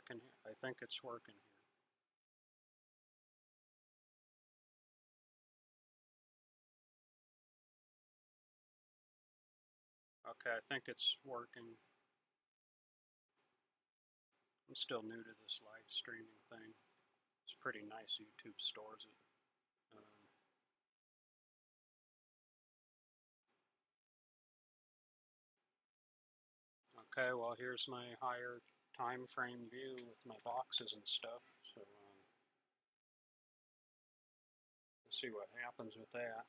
working here? I think it's working here. Okay, I think it's working. I'm still new to this live streaming thing. It's pretty nice YouTube stores it. Okay, well here's my higher time frame view with my boxes and stuff. So let's see what happens with that.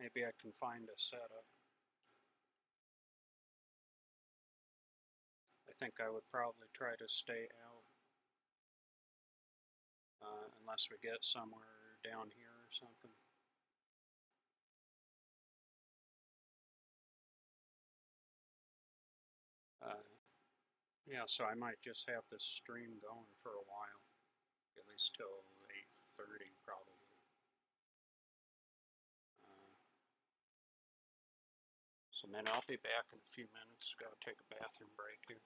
Maybe I can find a setup. I think I would probably try to stay out unless we get somewhere down here or something. Yeah, so I might just have this stream going for a while, at least till 8:30 probably. So then I'll be back in a few minutes. Gotta take a bathroom break here.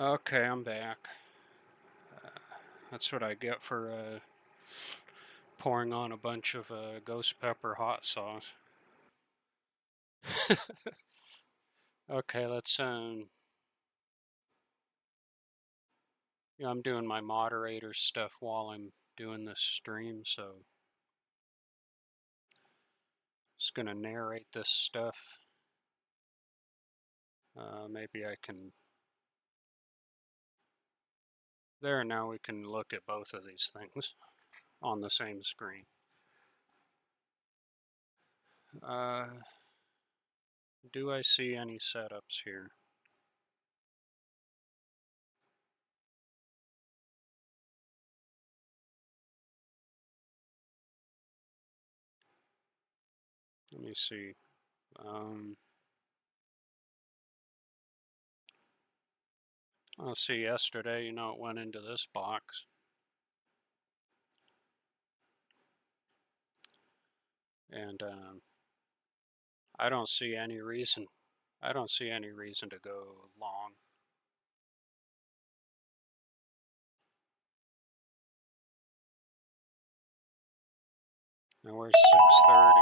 Okay, I'm back. That's what I get for pouring on a bunch of ghost pepper hot sauce. Okay, let's I'm doing my moderator stuff while I'm doing this stream, so just gonna narrate this stuff. Maybe I can. There, now we can look at both of these things on the same screen. Do I see any setups here? Let me see. I'll see, yesterday, it went into this box. And I don't see any reason. I don't see any reason to go long. And we're 630.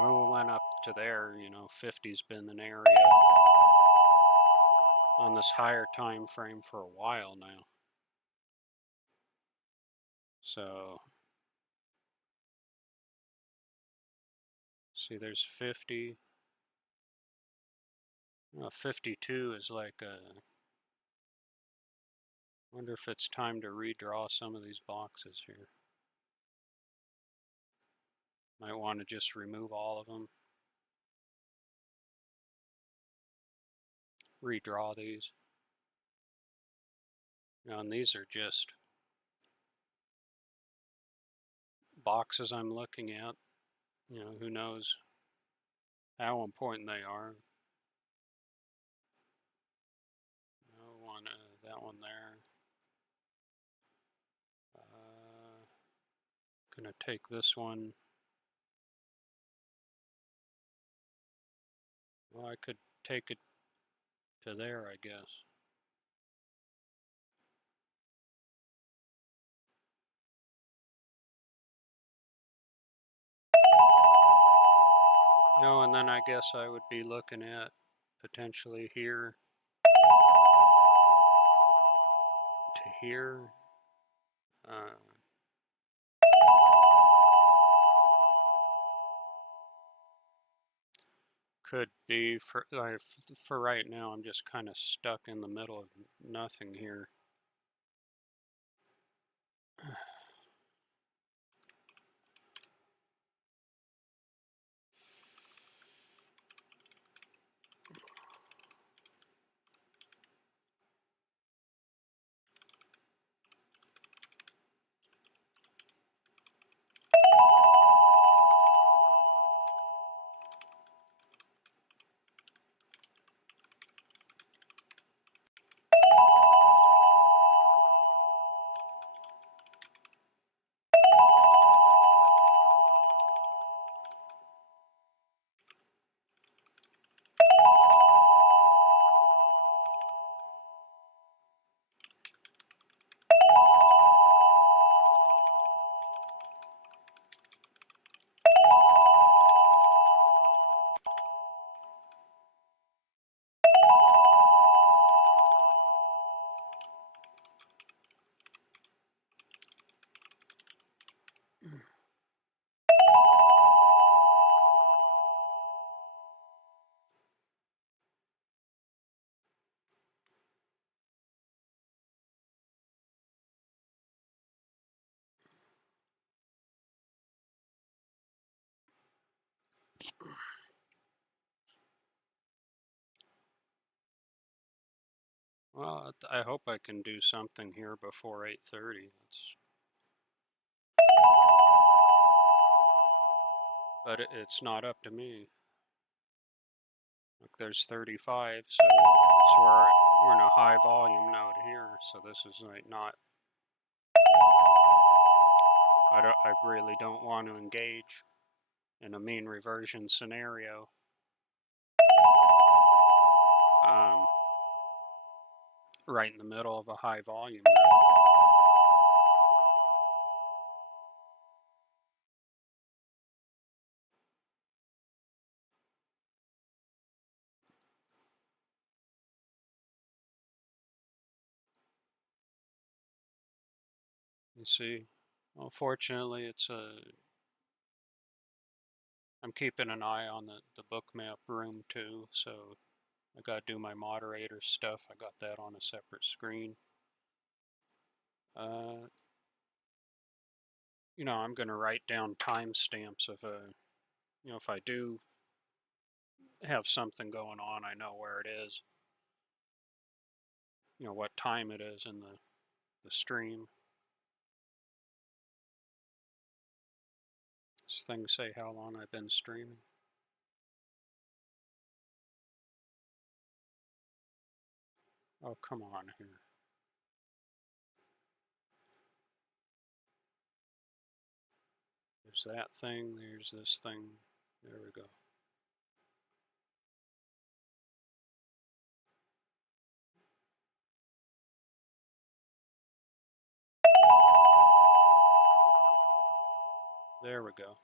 We went up to there, 50's been an area on this higher time frame for a while now. So, see, there's 50. 52 is like a. Wonder if it's time to redraw some of these boxes here. Might want to just remove all of them. Redraw these. And these are just boxes I'm looking at. Who knows how important they are. That one there. Gonna take this one. Well, I could take it to there, I guess. No, and then I guess I would be looking at potentially here to here. Could be for right now. I'm just kind of stuck in the middle of nothing here. Well, I hope I can do something here before 8:30. But it's not up to me. Look, there's 35, so we're in a high volume node here. So this is like not. I really don't want to engage in a mean reversion scenario. right in the middle of a high volume. You see, well, fortunately, I'm keeping an eye on the bookmap room too, so I got to do my moderator stuff. I got that on a separate screen. I'm going to write down timestamps of if I do have something going on, I know where it is. What time it is in the stream. This thing say how long I've been streaming. Oh, come on here. There's that thing, there's this thing. There we go. There we go.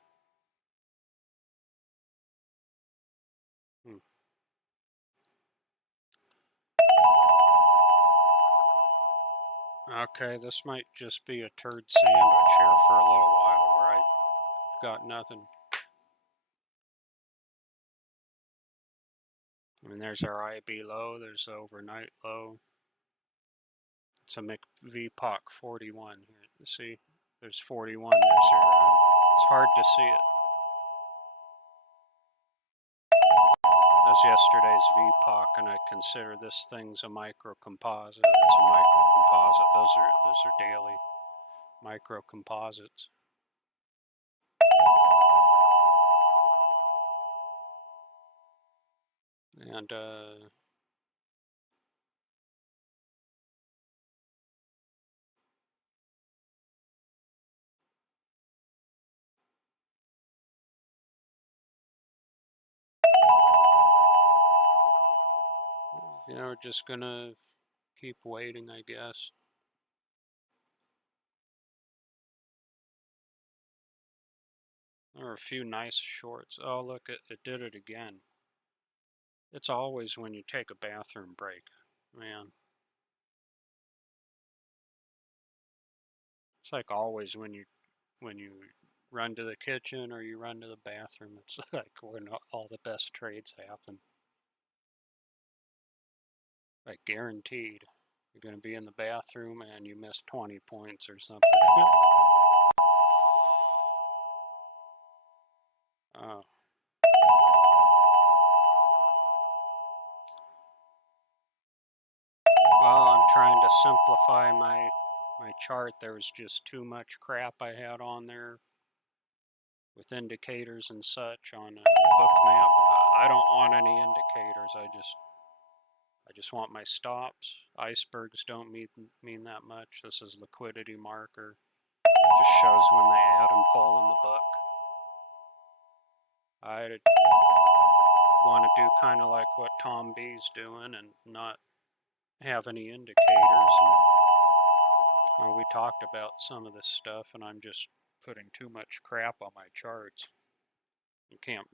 Okay, this might just be a turd sandwich here for a little while where I got nothing. I mean, there's our IB low, there's the overnight low. It's a McVPOC 41 here. You see, there's 41, there's your, it's hard to see it. That's yesterday's VPOC, and I consider this thing's a micro composite. It's a micro composite. Those are daily micro composites. And we're just gonna keep waiting, I guess. There are a few nice shorts. Oh, look, it did it again. It's always when you take a bathroom break, man. It's like always when you run to the kitchen or you run to the bathroom. It's like when all the best trades happen. Like guaranteed. You're going to be in the bathroom and you miss 20 points or something. Oh. Well, I'm trying to simplify my chart. There was just too much crap I had on there with indicators and such on a bookmap. I don't want any indicators. I just want my stops. Icebergs don't mean that much. This is liquidity marker. Just shows when they add and pull in the book. I want to do kind of like what Tom B's doing and not have any indicators. And we talked about some of this stuff, and I'm just putting too much crap on my charts. You can't,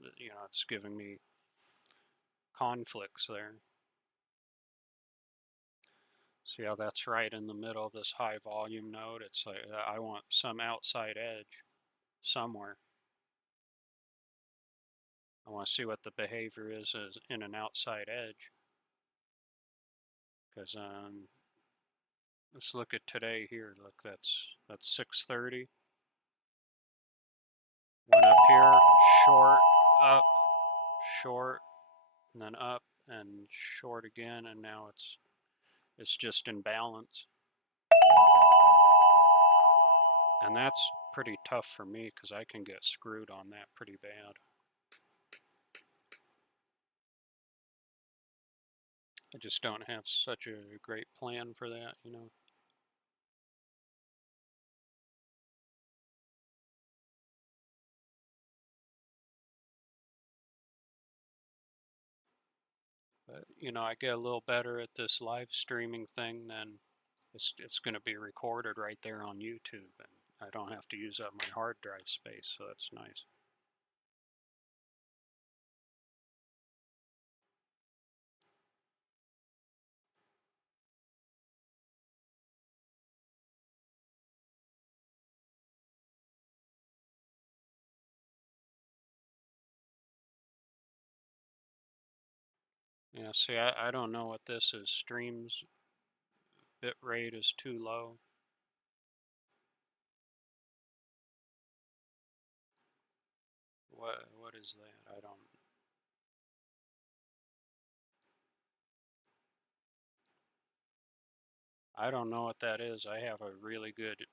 it's giving me conflicts there. See how that's right in the middle of this high volume node? It's like I want some outside edge somewhere. I want to see what the behavior is in an outside edge. Because let's look at today here. Look, that's 6:30. Went up here, short, up, short, and then up and short again, and now it's just in balance. And that's pretty tough for me because I can get screwed on that pretty bad. I just don't have such a great plan for that, But you know, I get a little better at this live streaming thing, then it's going to be recorded right there on YouTube, and I don't have to use up my hard drive space, so that's nice. Yeah, see, I don't know what this is. Streams bit rate is too low. What is that? I don't know what that is. I have a really good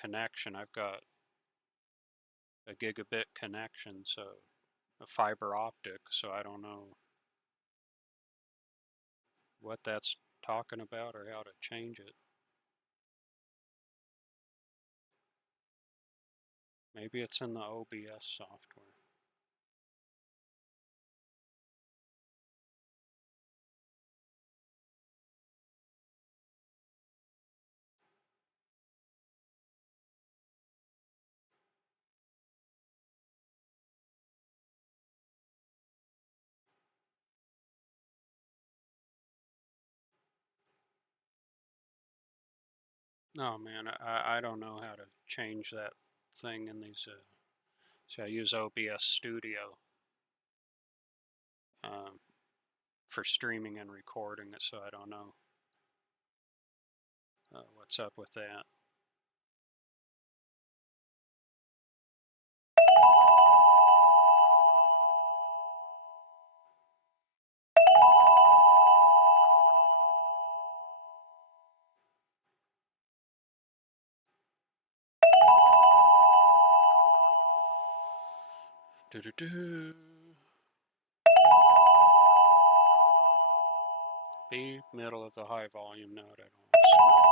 connection. I've got a gigabit connection, so a fiber optic, so I don't know what that's talking about or how to change it. Maybe it's in the OBS software. No, man, I don't know how to change that thing in these. See, I use OBS Studio um, for streaming and recording it, so I don't know what's up with that. Do do do. B, middle of the high volume note. I don't want to screw with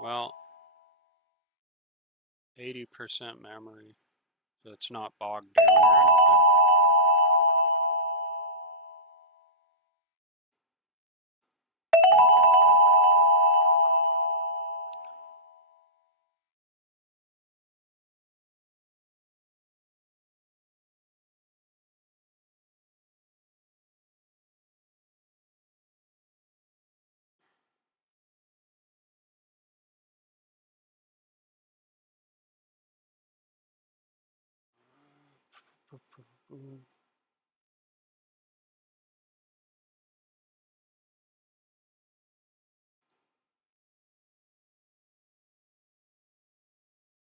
it. Well, 80% memory, so it's not bogged down or anything.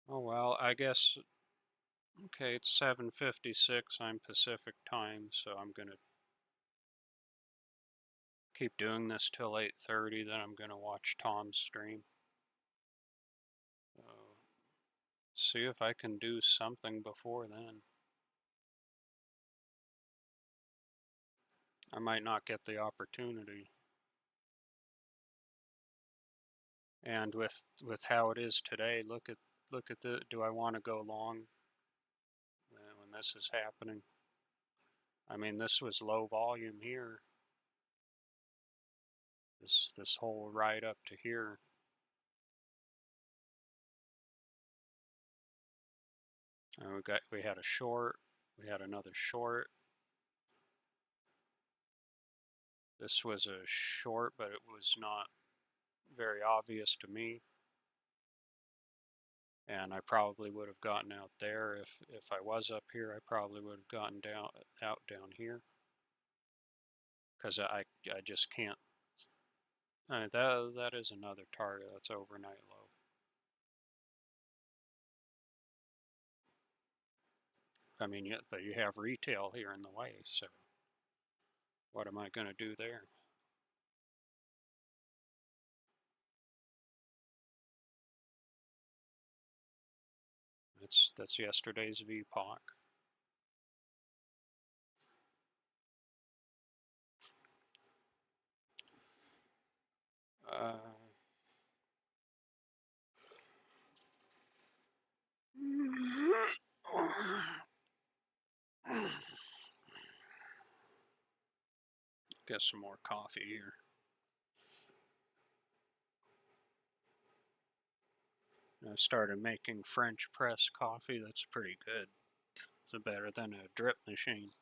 Oh well, I guess, okay, it's 7:56. I'm Pacific time, so I'm gonna keep doing this till 8:30. Then I'm gonna watch Tom's stream. So, see if I can do something before then. I might not get the opportunity. And with how it is today, look at the. Do I want to go long when this is happening? I mean, this was low volume here. This whole ride up to here. And we had a short. We had another short. This was a short, but it was not very obvious to me. And I probably would have gotten out there if I was up here. I probably would have gotten out down here because I just can't. I mean, that is another target. That's overnight low. I mean, but you have retail here in the way, so what am I going to do there? That's yesterday's VPOC. Uh, Get some more coffee here. I started making French press coffee. That's pretty good. It's better than a drip machine.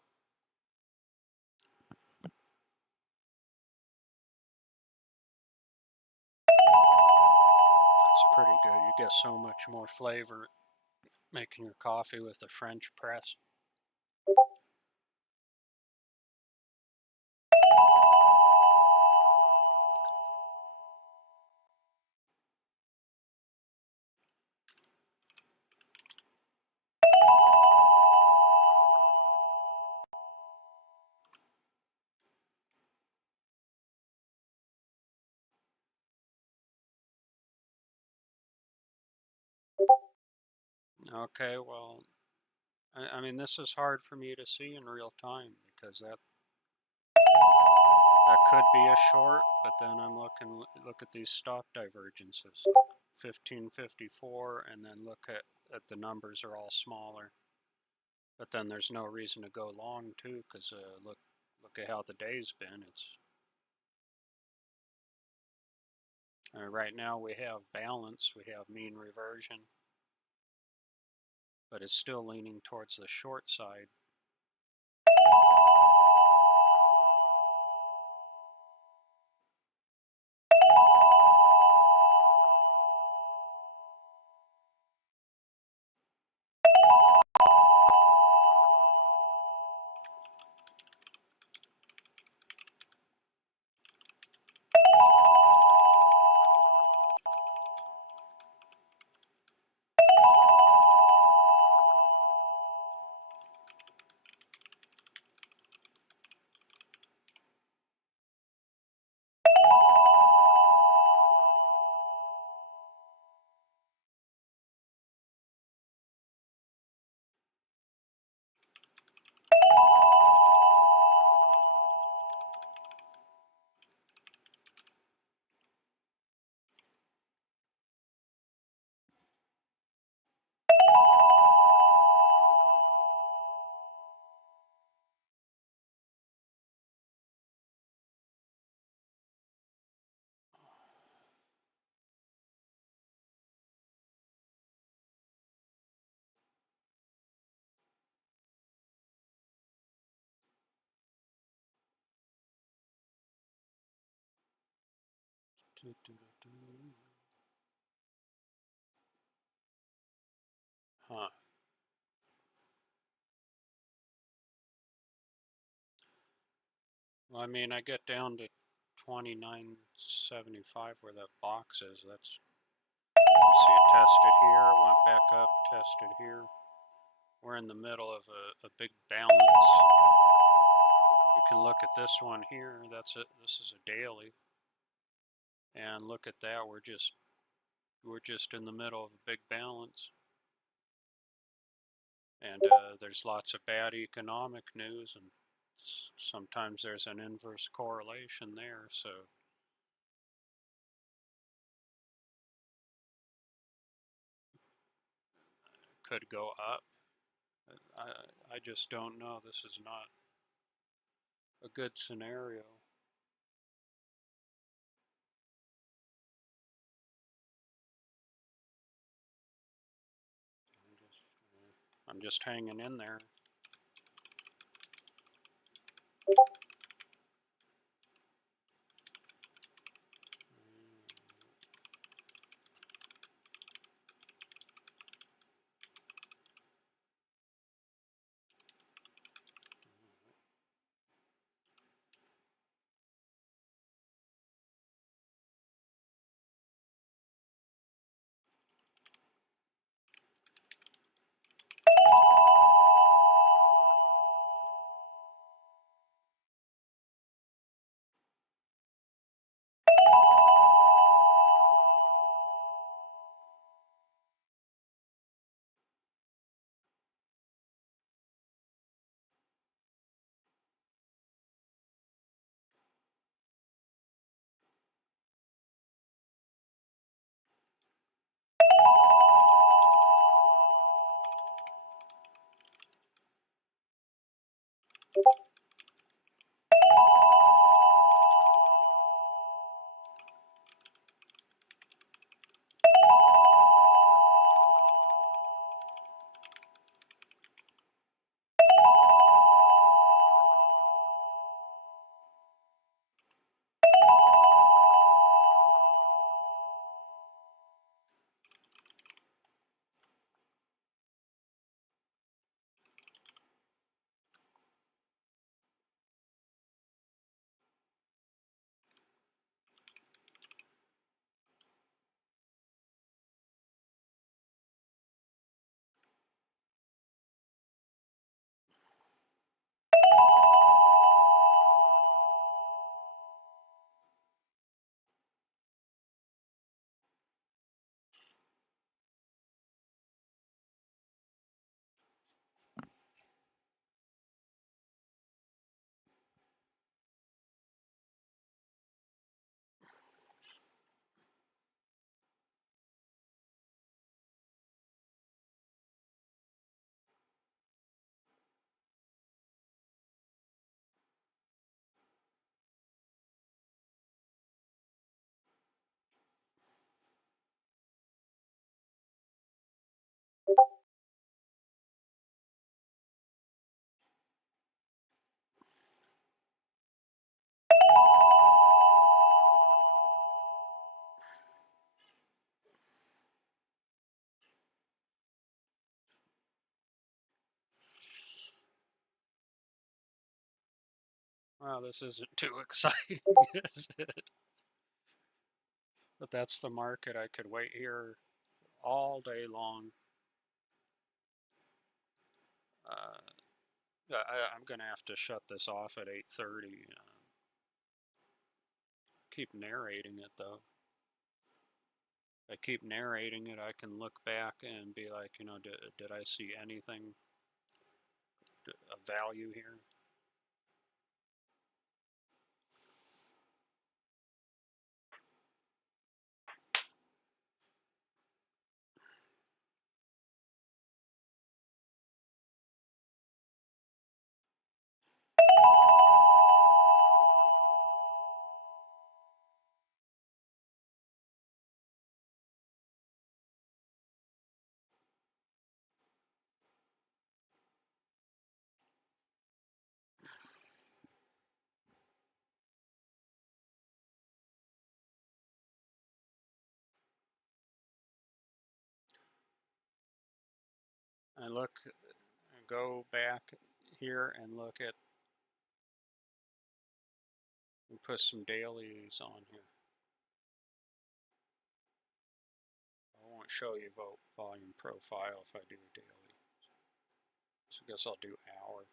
It's pretty good. You get so much more flavor making your coffee with a French press. Okay, well, I mean, this is hard for me to see in real time because that could be a short, but then I'm look at these stop divergences, 1554, and then look at the numbers are all smaller. But then there's no reason to go long too, because look at how the day's been. It's right now we have balance, we have mean reversion, but it's still leaning towards the short side. Huh. Well, I mean, I get down to 2975 where that box is. That's, you see it tested here, went back up, tested here. We're in the middle of a big balance. You can look at this one here. That's it. This is a daily, and look at that. We're just in the middle of a big balance, and there's lots of bad economic news, and sometimes there's an inverse correlation there. So it could go up. I just don't know. This is not a good scenario. I'm just hanging in there. Well, this isn't too exciting, is it? But that's the market. I could wait here all day long. I'm going to have to shut this off at 8:30. Keep narrating it though. If I keep narrating it, I can look back and be like, did I see anything of value here? I go back here and look at, and put some dailies on here. I won't show you volume profile if I do a daily. So I guess I'll do hour.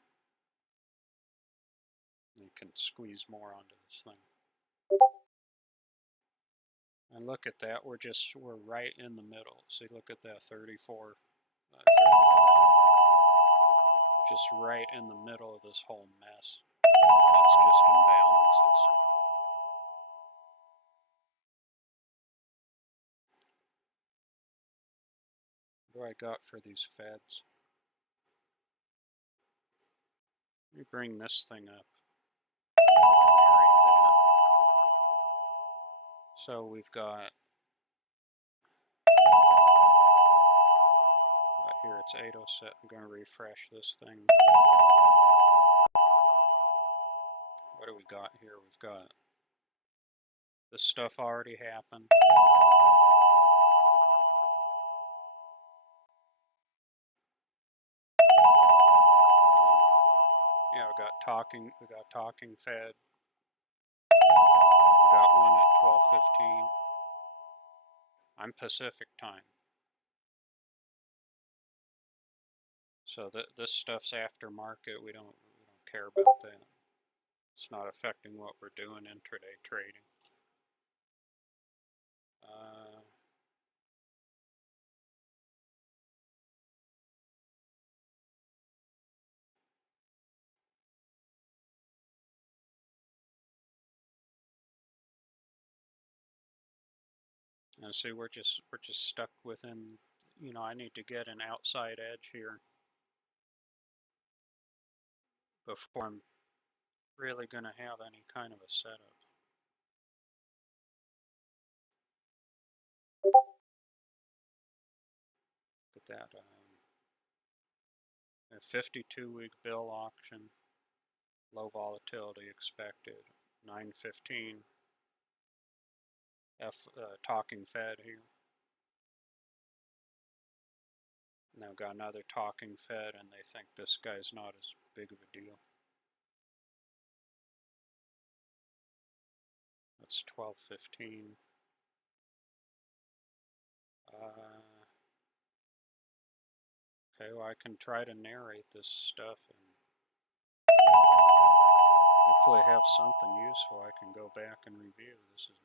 You can squeeze more onto this thing. And look at that, we're right in the middle. See, look at that, 34, 35. We're just right in the middle of this whole mess. It's just imbalance. What do I got for these feds? Let me bring this thing up. So we've got here it's 8:07. I'm going to refresh this thing. What do we got here? We've got this stuff already happened. Yeah, we got talking fed. We got one at 12:15. I'm Pacific time. So this stuff's aftermarket. We don't care about that. It's not affecting what we're doing intraday trading. And see, we're just stuck within. I need to get an outside edge here before I'm really going to have any kind of a setup. Look at that. A 52-week bill auction, low volatility expected, 9:15. Talking Fed here. Now got another talking Fed, and they think this guy's not as big of a deal. That's 12:15. Okay, well I can try to narrate this stuff and hopefully have something useful I can go back and review. This is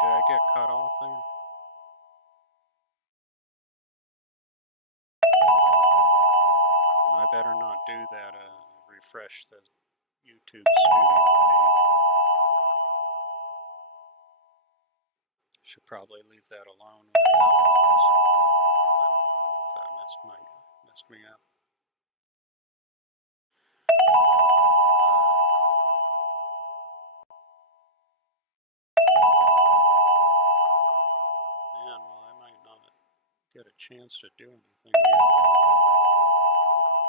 did I get cut off there? I better not do that. Refresh the YouTube studio page. Should probably leave that alone. I don't know if that messed me up. chance to do anything here.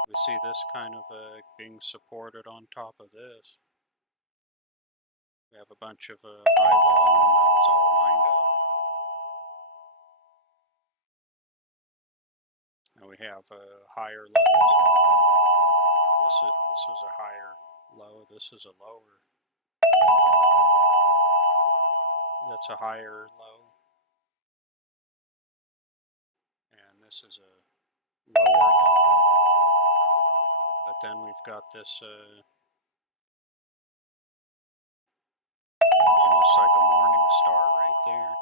We see this kind of being supported on top of this. We have a bunch of high volume nodes all lined up. And we have higher lows. This was a higher low. This is a lower. That's a higher low. And this is a lower low. But then we've got this almost like a morning star right there.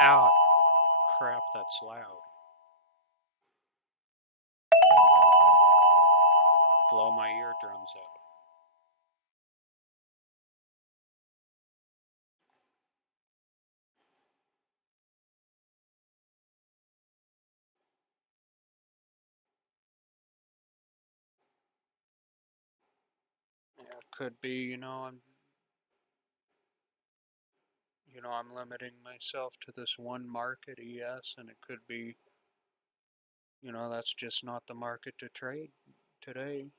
Ow, crap, that's loud. Blow my eardrums out. Yeah, it could be, I'm limiting myself to this one market, ES, and it could be, that's just not the market to trade today.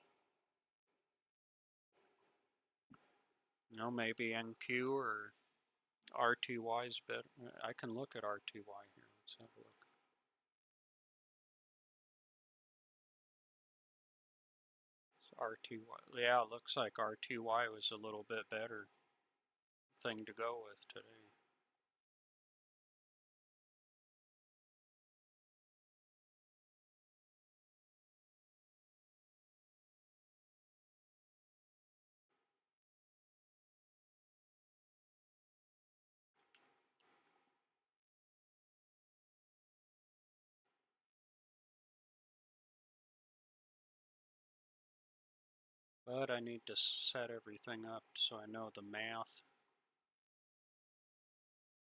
Maybe NQ or RTY's better. I can look at RTY here. Let's have a look. RTY. Yeah, it looks like RTY was a little bit better thing to go with today. But I need to set everything up so I know the math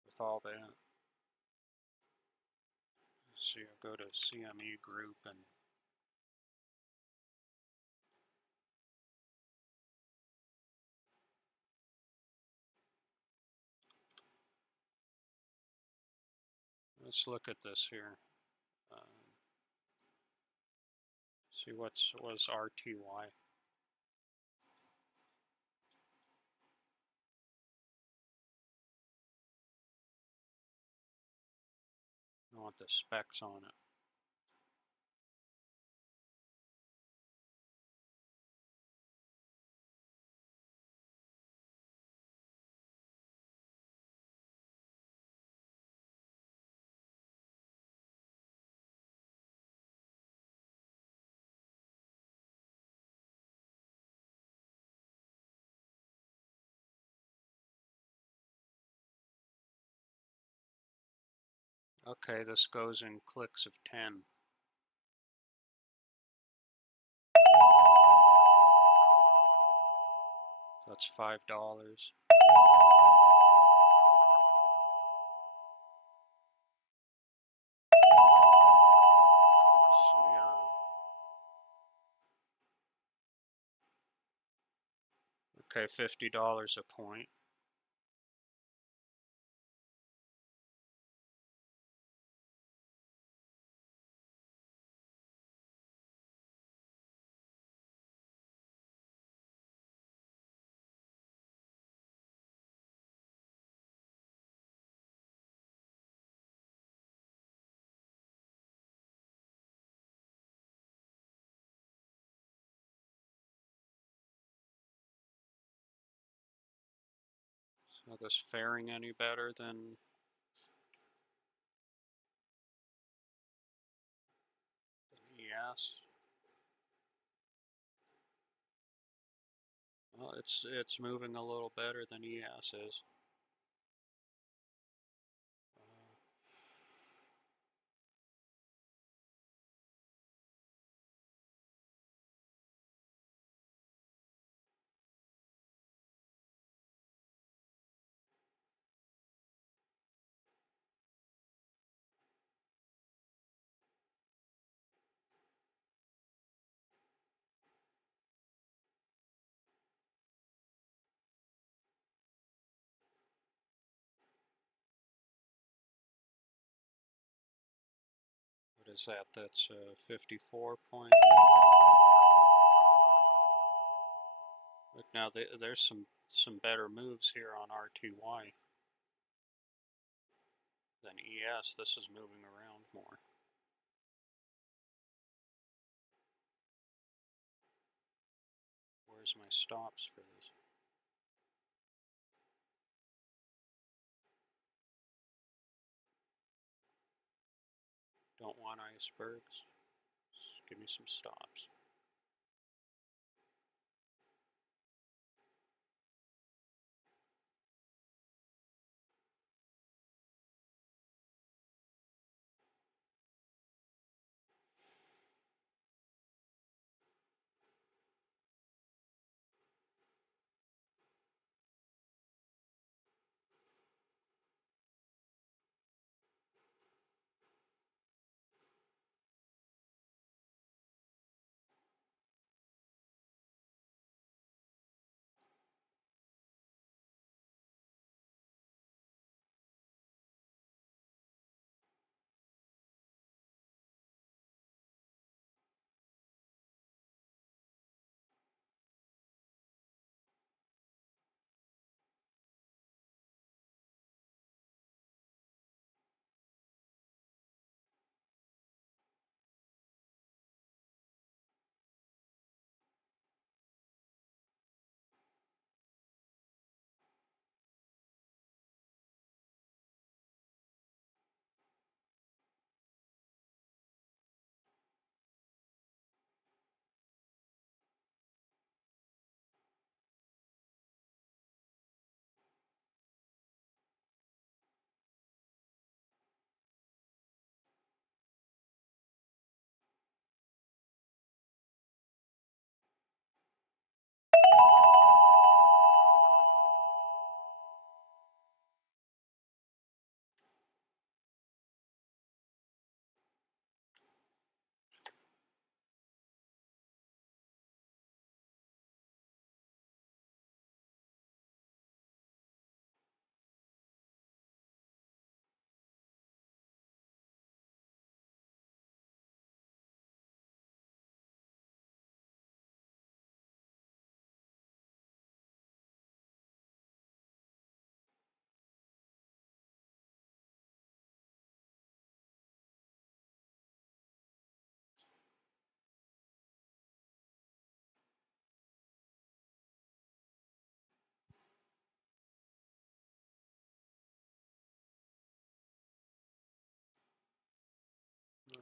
with all that. So you go to CME group and let's look at this here. See was RTY. I want the specs on it. Okay, this goes in clicks of 10. That's $5. Okay, $50 a point. So this faring any better than ES? Well, it's moving a little better than ES is. is that? That's 54 point. Look now, there's some better moves here on RTY than ES. This is moving around more. Where's my stops for this? Don't want icebergs. Just give me some stops.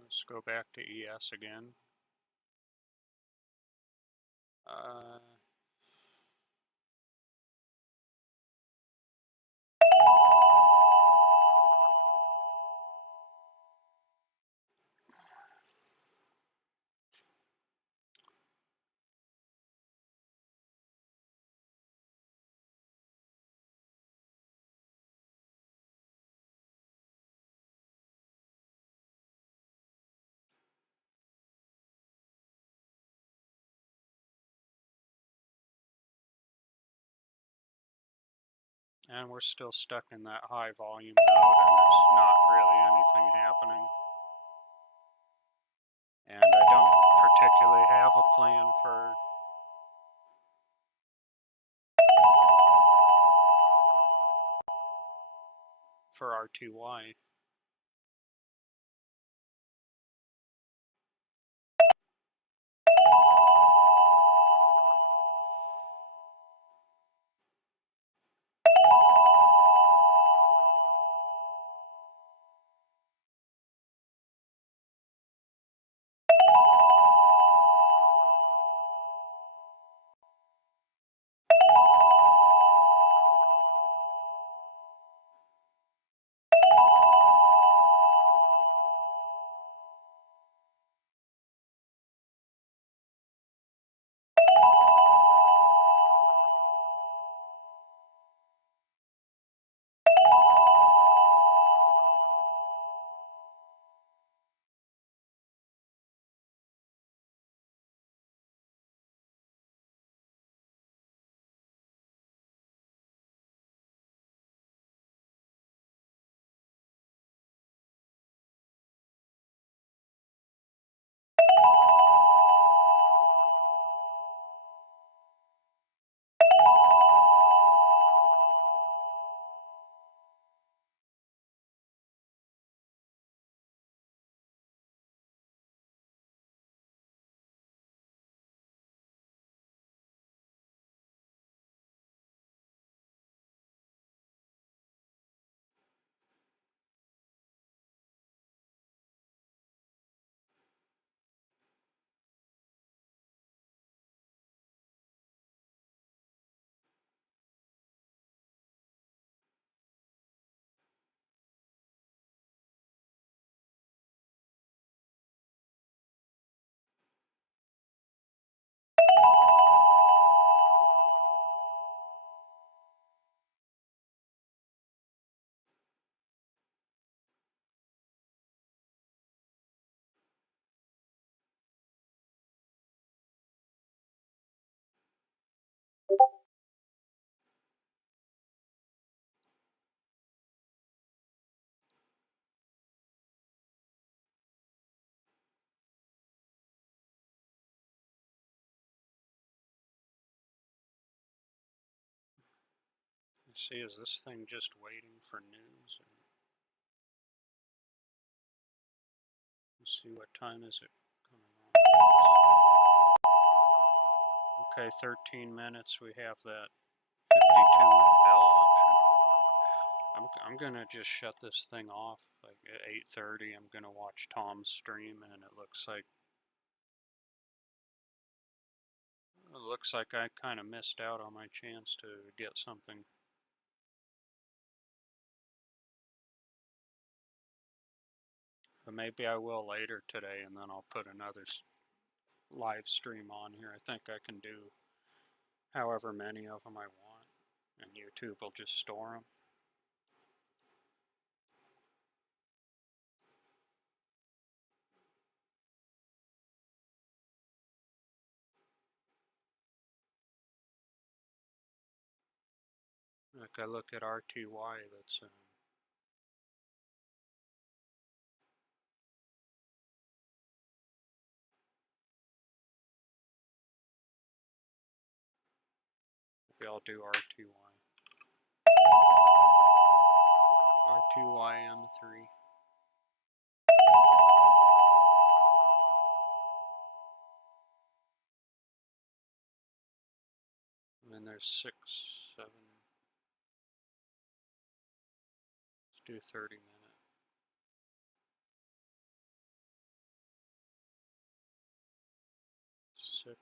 Let's go back to ES again. Uh, and we're still stuck in that high volume mode, and there's not really anything happening. And I don't particularly have a plan for R2Y. See, is this thing just waiting for news? Let's see, what time is it coming on? Okay, 13 minutes. We have that 52 with bell option. I'm gonna just shut this thing off. Like at 8:30, I'm gonna watch Tom's stream, and it looks like I kind of missed out on my chance to get something. But maybe I will later today, and then I'll put another live stream on here. I think I can do however many of them I want, and YouTube will just store them. Like I look at RTY, that's maybe I'll do RTY. RTYM3. And then there's 6, 7. Let's do 30 minutes. 6.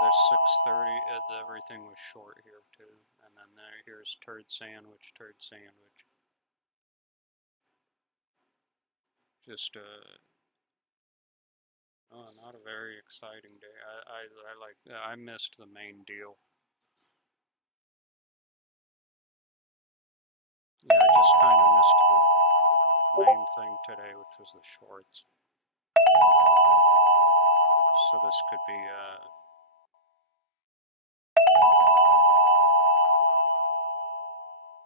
There's 6:30. Everything was short here too. And then here's turd sandwich. Just oh, not a very exciting day. I missed the main deal. Yeah, I just kind of missed the main thing today, which was the shorts. So this could be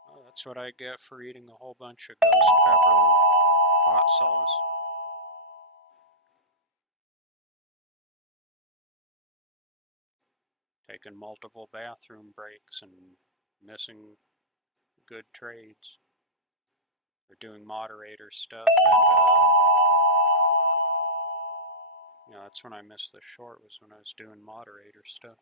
oh, that's what I get for eating a whole bunch of ghost pepper hot sauce. Taking multiple bathroom breaks and missing good trades. Or doing moderator stuff, and that's when I missed the short, was when I was doing moderator stuff.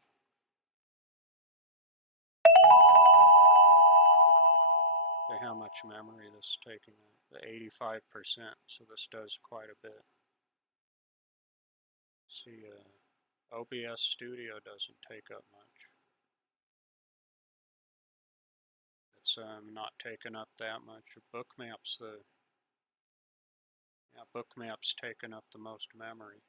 See how much memory this is taking up. 85%, so this does quite a bit. See, OBS Studio doesn't take up much. It's not taking up that much. Bookmap's Bookmap's taking up the most memory.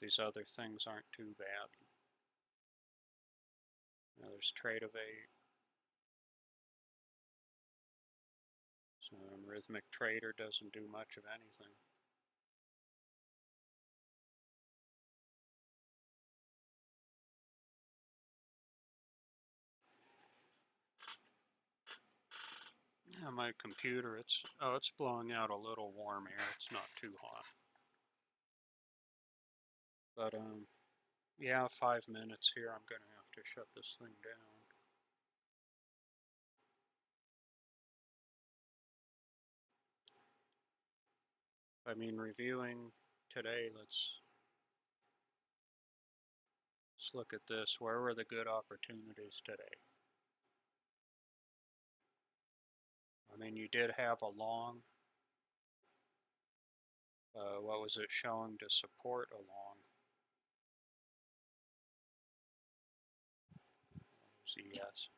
These other things aren't too bad. There's Trade of 8. So Rhythmic Trader doesn't do much of anything. Yeah, my computer, it's blowing out a little warm air. It's not too hot. But yeah, 5 minutes here. I'm gonna have to shut this thing down. I mean, reviewing today, let's look at this. Where were the good opportunities today? I mean, you did have a long. What was it showing to support a long? Yes.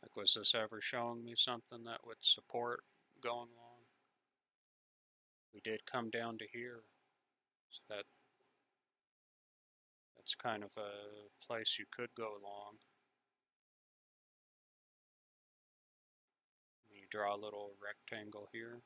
Like, was this ever showing me something that would support going long? We did come down to here, so that's kind of a place you could go long. You draw a little rectangle here.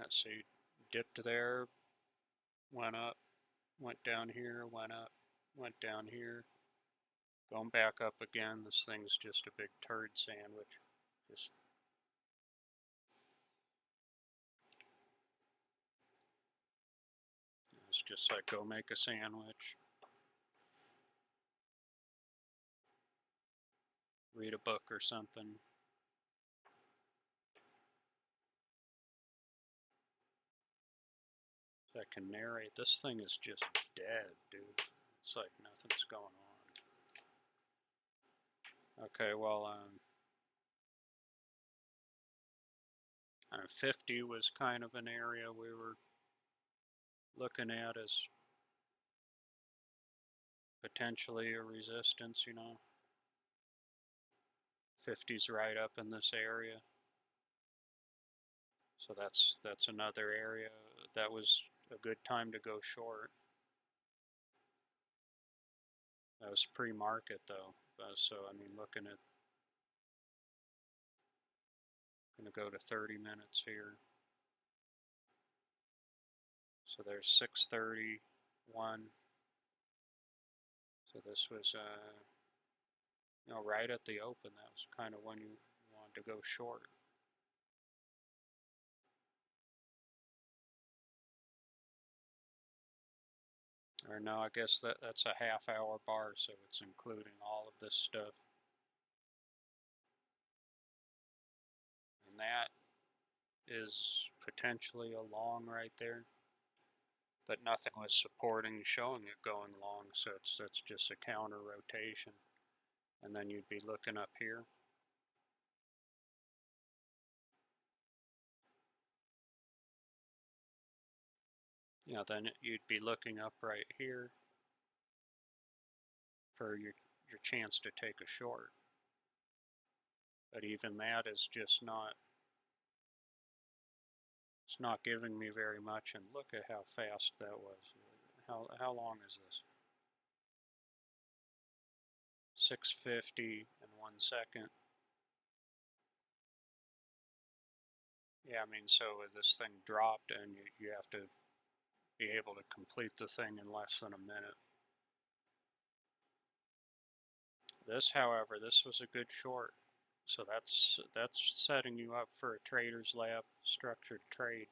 Let's see, dipped there, went up, went down here, went up, went down here, going back up again. This thing's just a big turd sandwich. Just it's just like go make a sandwich, read a book or something. So I can narrate. This thing is just dead, dude. It's like nothing's going on. Okay, well, 50 was kind of an area we were looking at as potentially a resistance, you know. 50's right up in this area. So that's another area. That was a good time to go short. That was pre-market though. So I mean, looking at, gonna go to 30 minutes here. So there's 631. So this was, you know, right at the open. That was kind of when you wanted to go short. Or no, I guess that's a half-hour bar, so it's including all of this stuff. And that is potentially a long right there. But nothing was supporting showing it going long, so that's just a counter rotation. And then you'd be looking up here. You know, then you'd be looking up right here for your chance to take a short. But even that is just not, it's not giving me very much. And look at how fast that was. How long is this? 650 in 1 second. Yeah, I mean, so this thing dropped, and you have to be able to complete the thing in less than a minute. This, however, this was a good short. So that's setting you up for a trader's lab structured trade.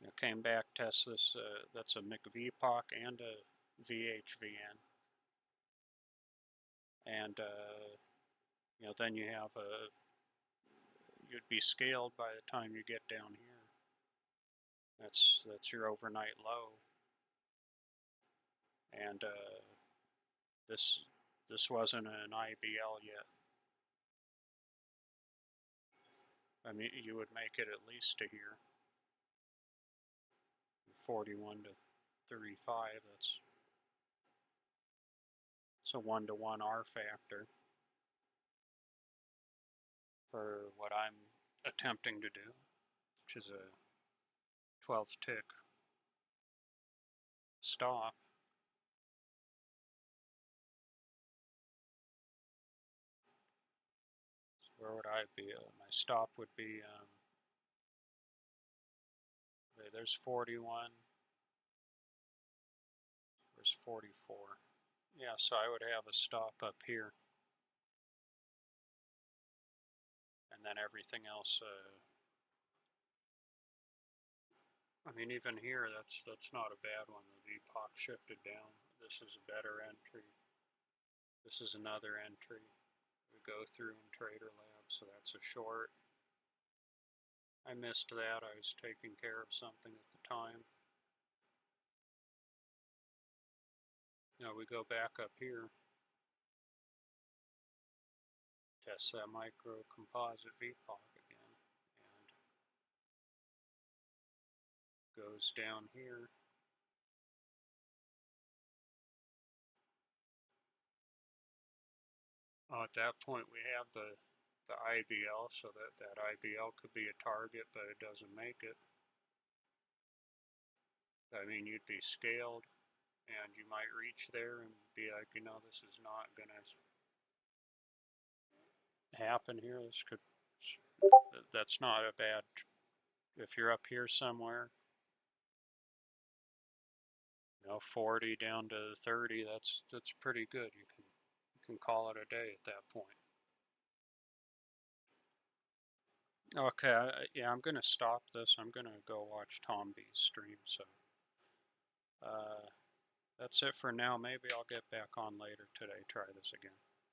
You know, came back, test this. That's a McVPOC and a VHVN, and you know, then you have you'd be scaled by the time you get down here. That's your overnight low, and this wasn't an IBL yet. I mean, you would make it at least to here. 41 to 35. It's a 1-to-1 R factor for what I'm attempting to do, which is a 12 tick stop. So where would I be? My stop would be, okay, there's 41. There's 44. Yeah, so I would have a stop up here. And then everything else, I mean, even here, that's not a bad one. The VPOC shifted down. This is a better entry. This is another entry. We go through in Trader Lab, so that's a short. I missed that. I was taking care of something at the time. Now we go back up here. Test that micro composite VPOC again. And goes down here. At that point we have the IBL, so that IBL could be a target, but it doesn't make it. I mean, you'd be scaled, and you might reach there and be like, you know, this is not gonna happen here. This could, that's not a bad if you're up here somewhere, 40 down to 30, that's pretty good. You can call it a day at that point. Okay, yeah, I'm gonna stop this. I'm gonna go watch Tom B's stream. So that's it for now. Maybe I'll get back on later today. Try this again.